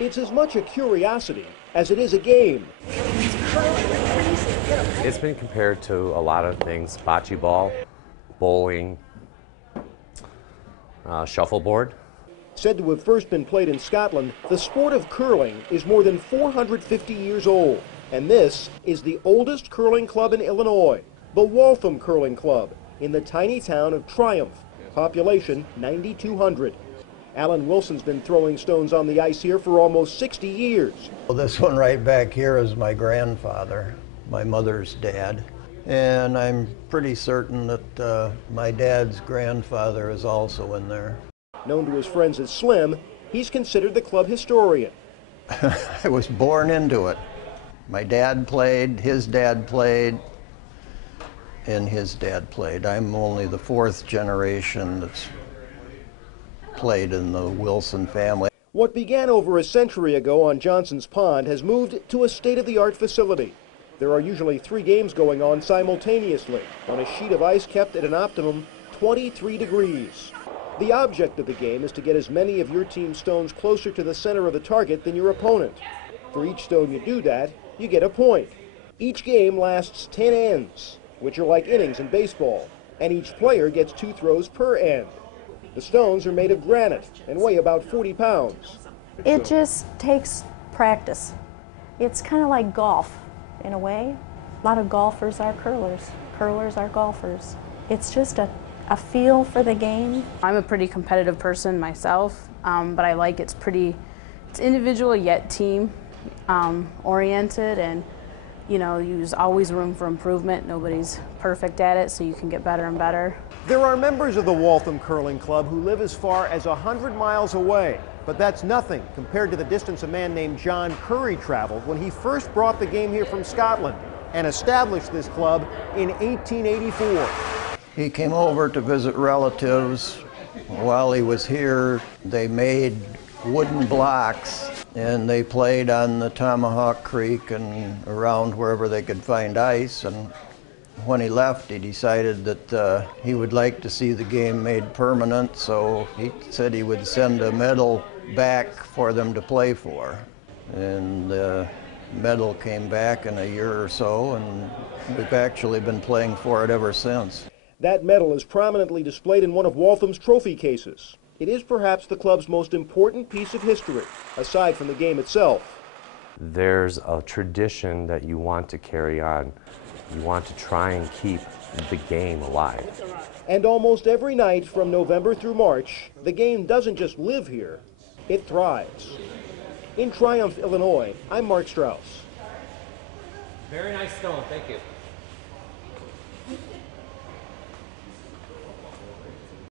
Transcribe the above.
It's as much a curiosity as it is a game. It's been compared to a lot of things: bocce ball, bowling, shuffleboard. Said to have first been played in Scotland, the sport of curling is more than 450 years old. And this is the oldest curling club in Illinois, the Waltham Curling Club, in the tiny town of Triumph, population 9,200. Alan Wilson's been throwing stones on the ice here for almost 60 years. Well, this one right back here is my grandfather, my mother's dad. And I'm pretty certain that my dad's grandfather is also in there. Known to his friends as Slim, he's considered the club historian. I was born into it. My dad played, his dad played, and his dad played. I'm only the fourth generation that's played in the Wilson family. What began over a century ago on Johnson's Pond has moved to a state-of-the-art facility. There are usually 3 games going on simultaneously on a sheet of ice kept at an optimum 23 degrees. The object of the game is to get as many of your team's stones closer to the center of the target than your opponent. For each stone you do that, you get a point. Each game lasts 10 ends, which are like innings in baseball, and each player gets 2 throws per end. The stones are made of granite and weigh about 40 pounds. It just takes practice. It's kind of like golf, in a way. A lot of golfers are curlers. Curlers are golfers. It's just a feel for the game. I'm a pretty competitive person myself, but I like it's individual yet team oriented, and there's always room for improvement. Nobody's perfect at it, so you can get better and better. There are members of the Waltham Curling Club who live as far as 100 miles away, but that's nothing compared to the distance a man named John Curry traveled when he first brought the game here from Scotland and established this club in 1884. He came over to visit relatives. While he was here, they made wooden blocks and they played on the Tomahawk Creek and around wherever they could find ice. And when he left, he decided that he would like to see the game made permanent, so he said he would send a medal back for them to play for. And the medal came back in a year or so, and we've actually been playing for it ever since. That medal is prominently displayed in one of Waltham's trophy cases. It is perhaps the club's most important piece of history, aside from the game itself. There's a tradition that you want to carry on. You want to try and keep the game alive. And almost every night from November through March, the game doesn't just live here, it thrives. In Triumph, Illinois, I'm Mark Strauss. Very nice stone, thank you.